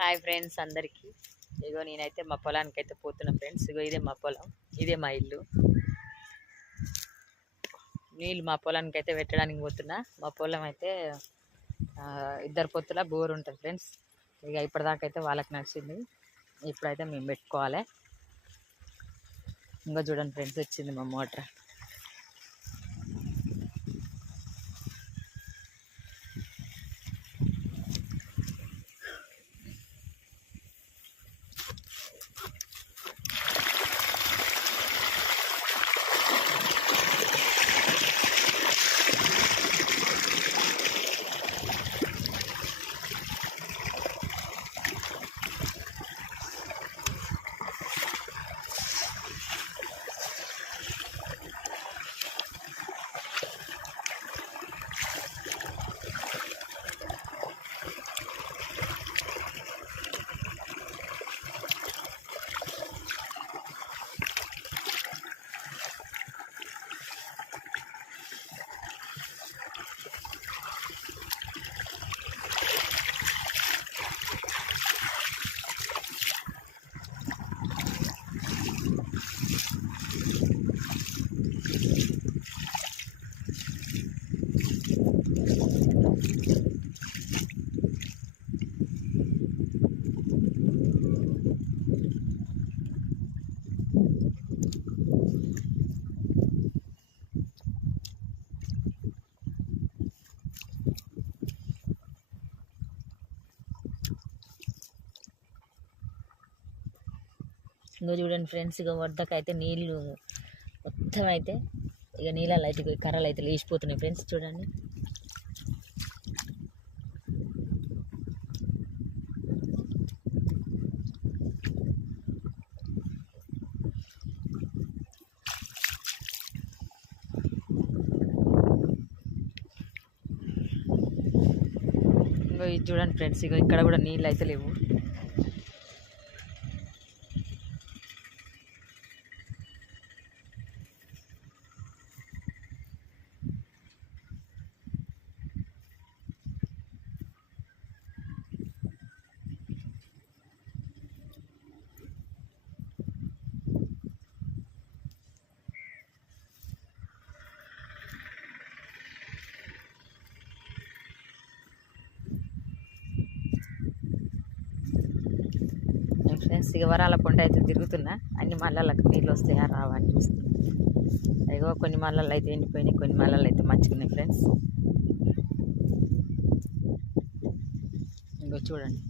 Hi friends అందరికీ. ఇగో నేనైతే మా పొలానికి అయితే పోతున్నా ఫ్రెండ్స్. ఇగో ఇదే మా పొలం, ఇదే మా ఇల్లు. నీళ్ళు మా పొలానికి అయితే పెట్టడానికి పోతున్నా. మా పొలం అయితే 2 పొత్తుల బోర్ ఉంటుంది ఫ్రెండ్స్. ఇక ఇప్పటిదాకా అయితే వాళ్ళకి నడిచింది, ఇప్పుడైతే మేము పెట్టుకోవాలి. ఇంకా చూడండి ఫ్రెండ్స్, వచ్చింది మా మోటార్. ఇంకో చూడండి ఫ్రెండ్స్, ఇక వద్దకైతే నీళ్ళు మొత్తం అయితే ఇక నీళ్ళలో అయితే కర్రలు అయితే లేచిపోతున్నాయి ఫ్రెండ్స్. చూడండి, ఇంకో ఇది చూడండి ఫ్రెండ్స్, ఇక ఇక్కడ కూడా నీళ్ళు అయితే లేవు. ఫ్రెండ్స్, ఇక వరాల పంట అయితే తిరుగుతున్నా. అన్ని మళ్ళలకు నీళ్ళు వస్తాయా రావా అని చూస్తున్నా. ఇగో కొన్ని మళ్ళలు అయితే ఎండిపోయినాయి, కొన్ని మళ్ళలు అయితే మంచిగున్నాయి ఫ్రెండ్స్. ఇంకో చూడండి.